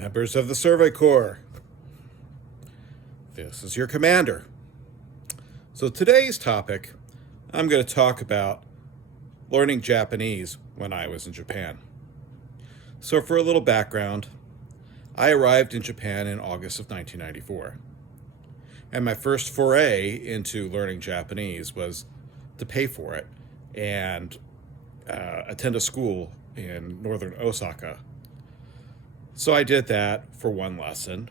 Members of the Survey Corps, this is your commander. So today's topic, I'm going to talk about learning Japanese when I was in Japan. So for a little background, I arrived in Japan in August of 1994. And my first foray into learning Japanese was to pay for it and attend a school in northern Osaka. So I did that for one lesson.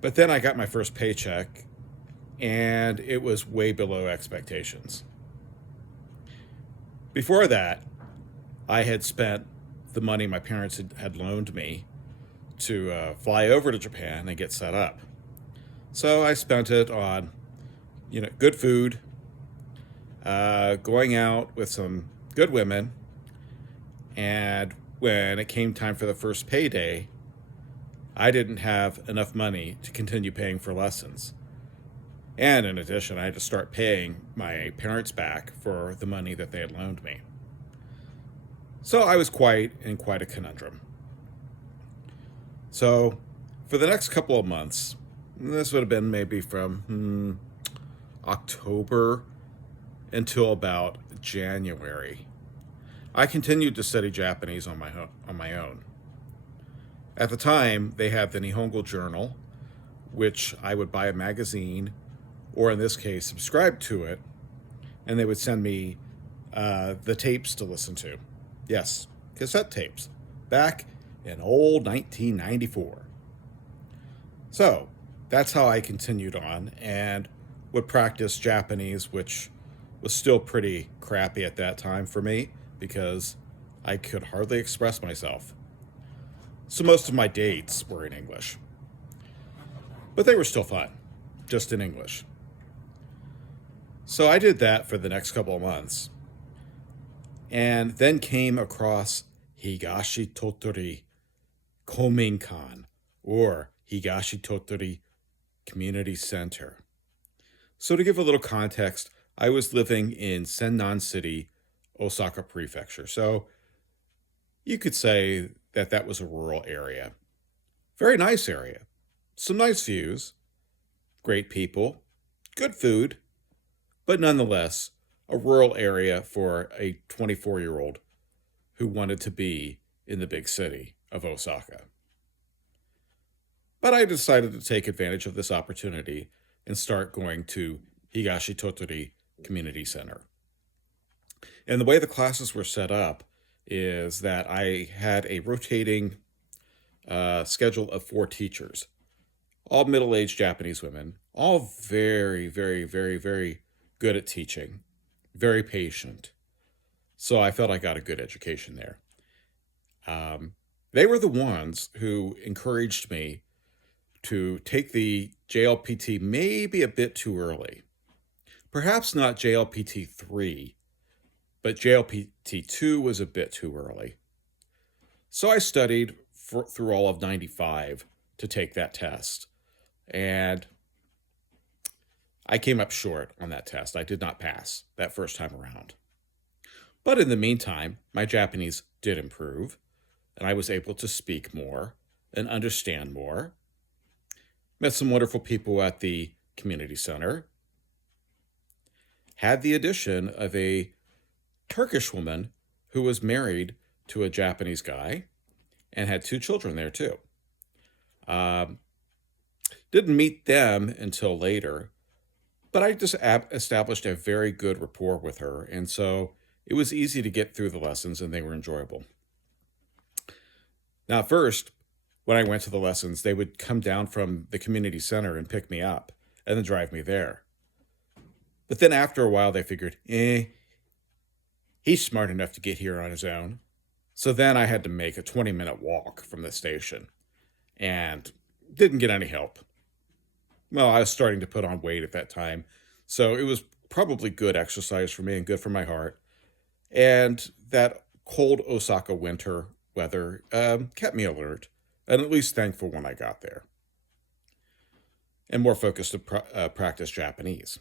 But then I got my first paycheck, and it was way below expectations. Before that, I had spent the money my parents had loaned me to fly over to Japan and get set up. So I spent it on, good food, going out with some good women, and when it came time for the first payday, I didn't have enough money to continue paying for lessons. And in addition, I had to start paying my parents back for the money that they had loaned me. So I was in quite a conundrum. So for the next couple of months, this would have been maybe from October until about January, I continued to study Japanese on my own. At the time, they had the Nihongo Journal, which I would buy a magazine, or in this case, subscribe to it, and they would send me the tapes to listen to. Yes, cassette tapes, back in old 1994. So that's how I continued on and would practice Japanese, which was still pretty crappy at that time for me because I could hardly express myself. So most of my dates were in English. But they were still fun, just in English. So I did that for the next couple of months. And then came across Higashi Tottori Community Center, or Higashi Tottori Community Center. So to give a little context, I was living in Hannan City, Osaka Prefecture. So you could say that was a rural area. Very nice area. Some nice views, great people, good food, but nonetheless, a rural area for a 24-year-old who wanted to be in the big city of Osaka. But I decided to take advantage of this opportunity and start going to Higashi Tottori Community Center. And the way the classes were set up is that I had a rotating schedule of 4 teachers, all middle-aged Japanese women, all very, very, very, very good at teaching, very patient. So I felt I got a good education there. They were the ones who encouraged me to take the JLPT maybe a bit too early. Perhaps not JLPT 3, but JLPT 2 was a bit too early. So I studied through all of 95 to take that test. And I came up short on that test. I did not pass that first time around. But in the meantime, my Japanese did improve, and I was able to speak more and understand more. Met some wonderful people at the community center. Had the addition of a Turkish woman who was married to a Japanese guy and had 2 children there too. Didn't meet them until later, but I just established a very good rapport with her, and so it was easy to get through the lessons and they were enjoyable. Now, first, when I went to the lessons, they would come down from the community center and pick me up and then drive me there. But then after a while, they figured, he's smart enough to get here on his own. So then I had to make a 20-minute walk from the station and didn't get any help. Well, I was starting to put on weight at that time, so it was probably good exercise for me and good for my heart. And that cold Osaka winter weather kept me alert and at least thankful when I got there. And more focused to practice Japanese.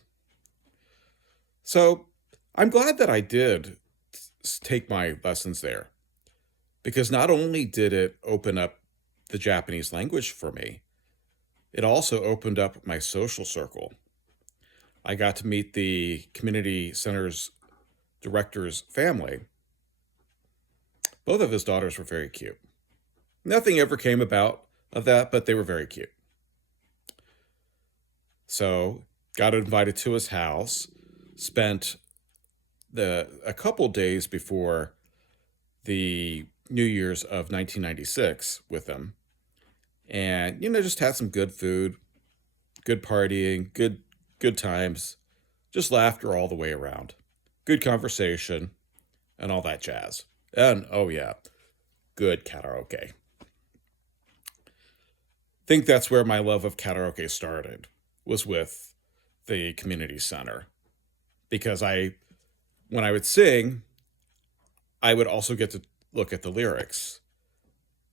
So I'm glad that I did take my lessons there, because not only did it open up the Japanese language for me, it also opened up my social circle. I got to meet the community center's director's family. Both of his daughters were very cute. Nothing ever came about of that, but they were very cute. So, got invited to his house, spent a couple days before the New Year's of 1996 with him, and just had some good food, good partying, good times, just laughter all the way around, good conversation, and all that jazz. And oh yeah, good karaoke. Think that's where my love of karaoke started, was with the community center, because when I would sing, I would also get to look at the lyrics.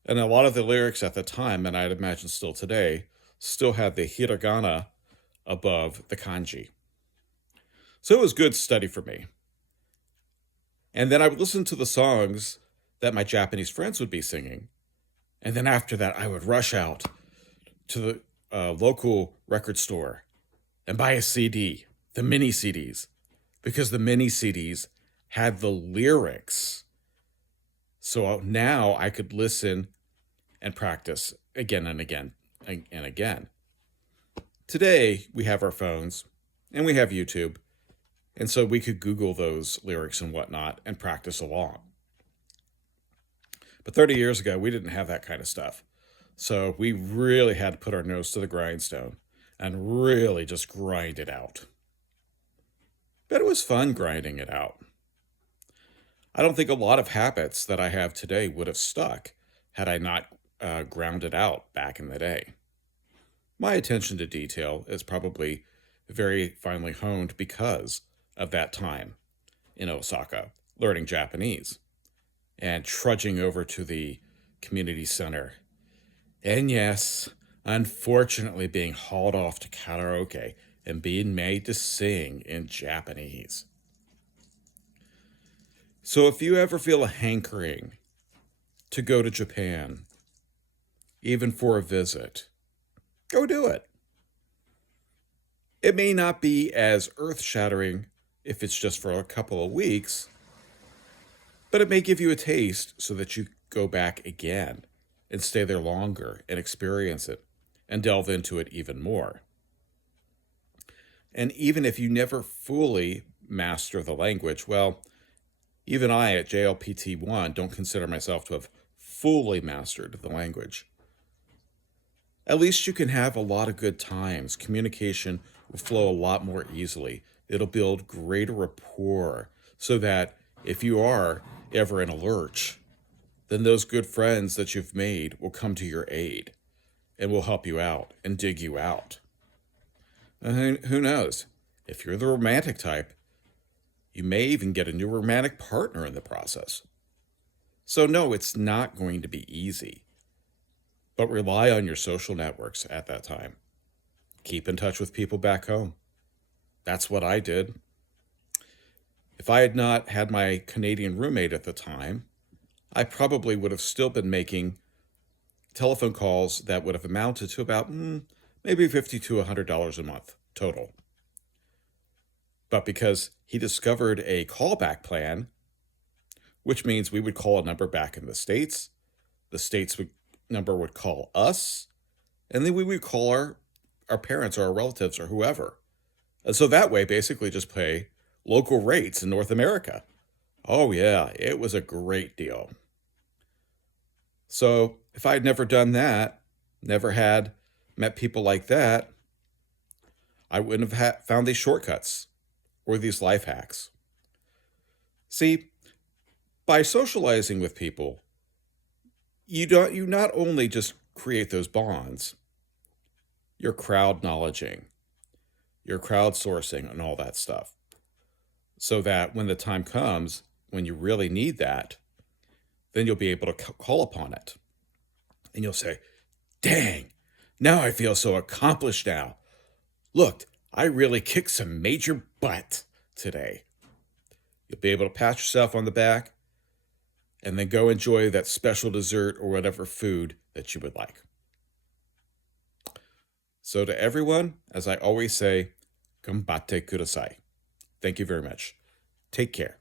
And a lot of the lyrics at the time, and I'd imagine still today, still had the hiragana above the kanji. So it was good study for me. And then I would listen to the songs that my Japanese friends would be singing. And then after that, I would rush out to the local record store and buy a CD, the mini CDs, because the mini CDs had the lyrics. So now I could listen and practice again and again and again. Today, we have our phones and we have YouTube, and so we could Google those lyrics and whatnot and practice along. But 30 years ago, we didn't have that kind of stuff. So we really had to put our nose to the grindstone and really just grind it out. But it was fun grinding it out. I don't think a lot of habits that I have today would have stuck had I not ground it out back in the day. My attention to detail is probably very finely honed because of that time in Osaka, learning Japanese and trudging over to the community center. And yes, unfortunately being hauled off to karaoke and being made to sing in Japanese. So if you ever feel a hankering to go to Japan, even for a visit, go do it. It may not be as earth-shattering if it's just for a couple of weeks, but it may give you a taste so that you go back again and stay there longer and experience it and delve into it even more. And even if you never fully master the language, well, even I at JLPT1 don't consider myself to have fully mastered the language. At least you can have a lot of good times. Communication will flow a lot more easily. It'll build greater rapport so that if you are ever in a lurch, then those good friends that you've made will come to your aid and will help you out and dig you out. And who knows? If you're the romantic type, you may even get a new romantic partner in the process. So no, it's not going to be easy. But rely on your social networks at that time. Keep in touch with people back home. That's what I did. If I had not had my Canadian roommate at the time, I probably would have still been making telephone calls that would have amounted to about maybe $50 to $100 a month total. But because he discovered a callback plan, which means we would call a number back in the States number would call us, and then we would call our parents or our relatives or whoever. And so that way, basically just pay local rates in North America. Oh yeah, it was a great deal. So if I had never done that, never had met people like that, I wouldn't have found these shortcuts or these life hacks. See, by socializing with people, you not only just create those bonds, you're crowd knowledging, you're crowdsourcing and all that stuff. So that when the time comes, when you really need that, then you'll be able to call upon it. And you'll say, dang, now I feel so accomplished now. Look, I really kicked some major butt today. You'll be able to pat yourself on the back and then go enjoy that special dessert or whatever food that you would like. So to everyone, as I always say, ganbatte kudasai. Thank you very much. Take care.